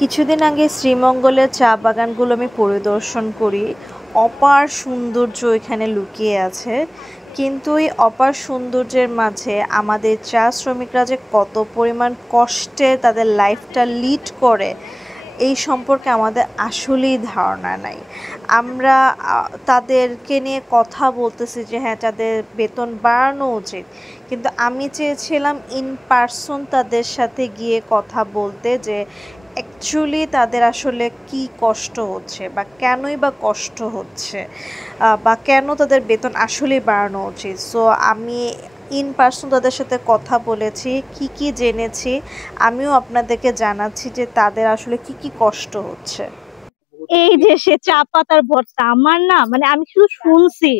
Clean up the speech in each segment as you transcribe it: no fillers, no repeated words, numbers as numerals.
কিছুদিন আগে শ্রীমঙ্গলের চা বাগানগুলো আমি পরিদর্শন করি। অপার সৌন্দর্য এখানে লুকিয়ে আছে, কিন্তু এই অপার সৌন্দর্যের মাঝে আমাদের চা শ্রমিকরা যে কত পরিমাণ কষ্টে তাদের লাইফটা লিড করে এই সম্পর্কে আমাদের আসলেই ধারণা নাই। আমরা তাদেরকে নিয়ে কথা বলতেছি যে হ্যাঁ, তাদের বেতন বাড়ানো উচিত, কিন্তু আমি চেয়েছিলাম ইন পার্সন তাদের সাথে গিয়ে কথা বলতে, যে অ্যাকচুয়ালি তাদের আসলে কি কষ্ট হচ্ছে বা কেনই বা কষ্ট হচ্ছে, বা কেন তাদের বেতন আসলেই বাড়ানো উচিত। সো আমি ইন পার্সন তাদের সাথে কথা বলেছি, কি জেনেছি আমিও আপনাদেরকে জানাচ্ছি যে তাদের আসলে কি কষ্ট হচ্ছে। এই যে সে চা পাতার ভর্তা, আমার না মানে আমি শুধু শুনছি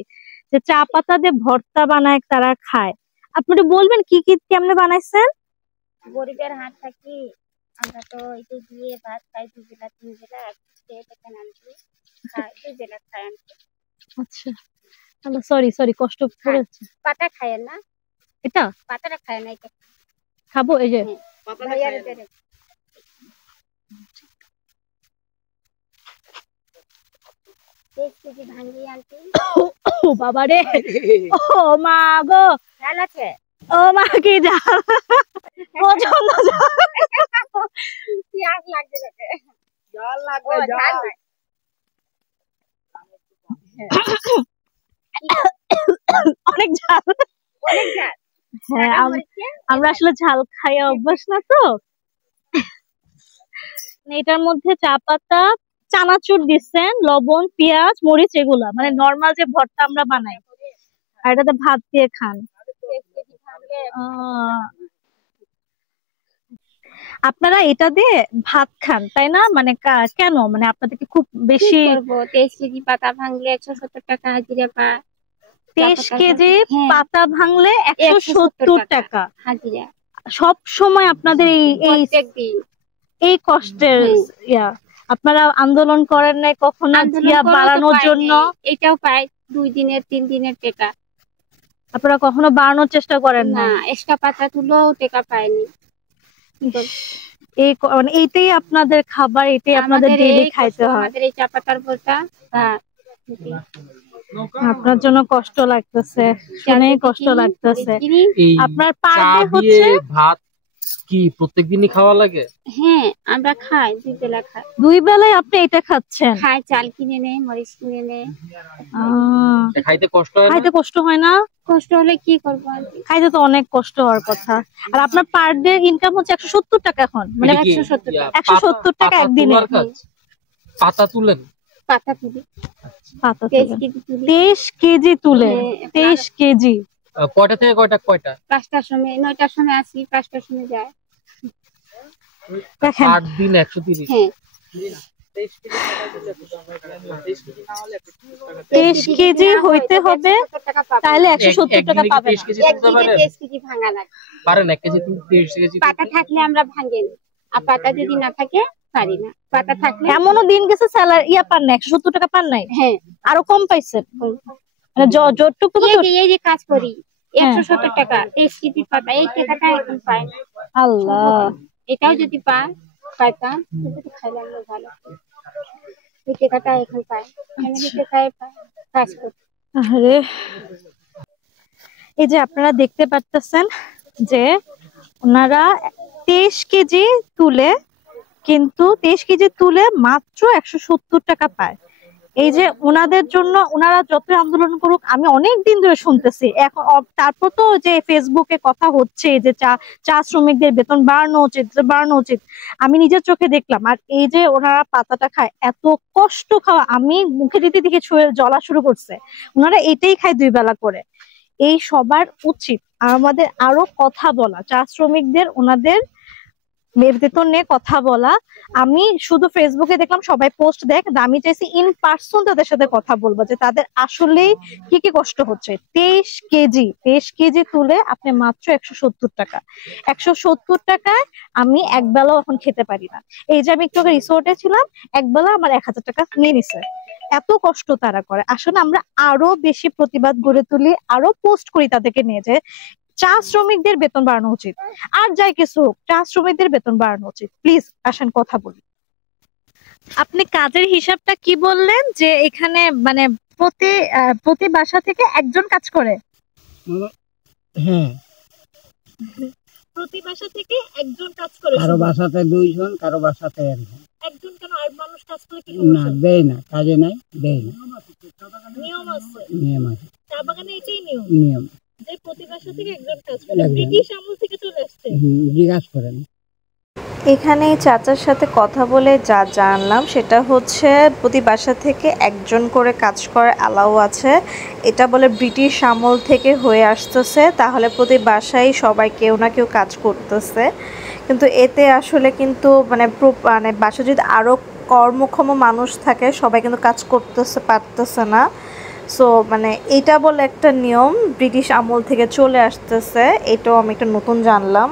যে চা পাতা দিয়ে ভর্তা বানায় তারা খায়। আপনি একটু বলবেন কি কেমনে বানাইছেন? গরিবের হাত থাকি আমরা তো এটা দিয়ে ভাত খাই, 2 বেলা 3 বেলা খেয়ে দেখেন আনছি, খাই 2 বেলা খাই আনছি। আচ্ছা, হ্যালো, সরি কষ্ট করেছে। পাতা খায় না, এটা পাতাটা খায় না, এটা খাবো। এই যে ভাইয়ার দেরে 1 কেজি ভাঙ্গি আনছি। ও বাবা রে, ও মা গো, ঝাল আছে? ও মা কি ঝাল, প্রচন্ড ঝাল। পেঁয়াজ লাগবে নাকি? ঝাল লাগবে, ঝাল নাই। অনেক ঝাল, অনেক ঝাল। হ্যাঁ আমরা আসলে ঝাল খাই অভ্যাস না তো। এটার মধ্যে চা পাতা, চানাচুর দিচ্ছেন, লবণ, পেঁয়াজ, মরিচ, এগুলা মানে নরমাল যে ভর্তা আমরা বানাই, আর এটাতে ভাত দিয়ে খান। আপনারা এটা দিয়ে ভাত খান তাই না? মানে কেন, মানে আপনাদেরকে খুব বেশি 23 কেজি পাতা ভাঙলে 170 টাকা হাজিরা পায়। 23 কেজি পাতা ভাঙলে 170 টাকা হাজিরা। সব সময় আপনাদের এই কষ্টের আপনারা আন্দোলন করেন নাই কখনো জিয়া বাড়ানোর জন্য? এটাও পায় 2 দিনের 3 দিনের টাকা। আপনারা কখনো বাড়ানোর চেষ্টা করেন না? এক্সট্রা পাতা তুলেও টাকা পায়নি। এই মানে এইটাই আপনাদের খাবার, এটাই আপনাদের ডেইলি খাইতে হয়। আমাদের এই চা পাতার ভর্তা আপনার জন্য কষ্ট লাগতেছে, শুনেই কষ্ট লাগতেছে। আপনার পার ডে হচ্ছে ভাত কি প্রত্যেকদিনই খাওয়া লাগে? হ্যাঁ, আমরা খাই 2 বেলা খাই। 2 বেলায় আপনি এটা খাচ্ছেন? খাই, চাল কিনে নেই, মরিচ কিনে নেই। খাইতে কষ্ট হয় না? খাইতে কষ্ট হয় না? কষ্ট হলে কি করব, খাইতে তো অনেক কষ্ট হওয়ার কথা। আর আপনার পার ডে ইনকাম হচ্ছে 170 টাকা এখন, মানে 170 টাকা একদিনে। পাতা তুলেন? পাতা তুলি, পাতা 23 কেজি তুলে। 23 কেজি কয়টা থেকে কয়টা? 5টার সময়, 9টার সময় আসি, 5টার সময় যায়। দেখেন 8 দিন 130। হ্যাঁ, 23 কেজি হইতে হবে, তাহলে 170 টাকা পাবেন। 23 কেজি ভাঙা লাগে। পারেন 1 কেজি 23 কেজি? পাতা থাকলে আমরা ভাঙি, আর পাতা যদি না থাকে পারি না। পাতা থাকলে এমনও দিন গেছে স্যালারি পান না, 170 টাকা পান নাই? হ্যাঁ, আরো কম পাইছেন। মানে যতটুকু এই যে কাজ করি 170 টাকা 23 কেজি পাতা, এই টাকাটা এখন পাই না। আল্লাহ, এটাও যদি পাইতাম যদি খাইলাম ভালো, এই টাকাটা এখন পাই, ফ্যামিলিতে কাজ করি। আরে এই যে আপনারা দেখতে পাচ্ছেন যে ওনারা 23 কেজি তুলে, কিন্তু 23 কেজি তুলে মাত্র 170 টাকা পায়। এই যে ওনাদের জন্য ওনারা যতই আন্দোলন করুক, আমি অনেক দিন ধরে শুনতেছি, এখন তারপর তো যে ফেসবুকে কথা হচ্ছে যে চা শ্রমিকদের বেতন বাড়ানো উচিত। আমি নিজের চোখে দেখলাম। আর এই যে ওনারা পাতাটা খায়, এত কষ্ট খাওয়া, আমি মুখে দিতে দিকে জ্বলা শুরু করছে। ওনারা এটাই খায় 2 বেলা করে। এই সবার উচিত আমাদের আরো কথা বলা, চা শ্রমিকদের ওনাদের বেতন নিয়ে কথা বলা। আমি শুধু ফেসবুকে দেখলাম সবাই পোস্ট দেখ, আমি চাইছি ইন পার্সন তাদের সাথে কথা বলবো, যে তাদের আসলেই কি কষ্ট হচ্ছে। 23 কেজি তুলে আপনি মাত্র 170 টাকা। 170 টাকায় আমি একবেলাও এখন খেতে পারি না। এই যে আমি একটু রিসোর্টে ছিলাম, একবেলা আমার 1000 টাকা নিয়ে নিছে। এত কষ্ট তারা করে। আসলে আমরা আরো বেশি প্রতিবাদ গড়ে তুলি, আরো পোস্ট করি তাদেরকে নিয়ে, যে চা শ্রমিকদের বেতন বাড়ানো উচিত। আর যাই কিছু হোক, চা শ্রমিকদের বেতন বাড়ানো উচিত। প্লিজ আসেন কথা বলি। আপনি কাজের হিসাবটা কি বললেন যে এখানে মানে প্রতি বাসা থেকে একজন কাজ করে? হ্যাঁ, প্রতি বাসা থেকে একজন কাজ করে? কারো বাসাতে 2 জন, কারো বাসাতে 1 জন। একজন কেন? আর মানুষ কাজ করে কি না, দেয় না, কাজে নাই, দেয় না। নিয়ম আছে? নিয়ম আছে, চা বাগানে এটাই নিয়ম নিয়ম। যে প্রতি বাসা থেকে একজন কাজ করে। একজন। ব্রিটিশ আমল থেকে চলে আসছে। জিজ্ঞাসা করেন। এখানে চাচার সাথে কথা বলে যা জানলাম সেটা হচ্ছে প্রতি বাসা থেকে একজন করে কাজ করার অ্যালাউ আছে। এটা বলে ব্রিটিশ আমল থেকে হয়ে আসতেছে, তাহলে প্রতি বাসায় সবাই কেউ না কেউ কাজ করতেছে। কিন্তু এতে আসলে কিন্তু মানে বাসা যদি আরও কর্মক্ষম মানুষ থাকে সবাই কিন্তু কাজ করতেছে পারতেছে না। সো মানে এটা বলে একটা নিয়ম ব্রিটিশ আমল থেকে চলে আসতেছে, এটাও আমি একটা নতুন জানলাম।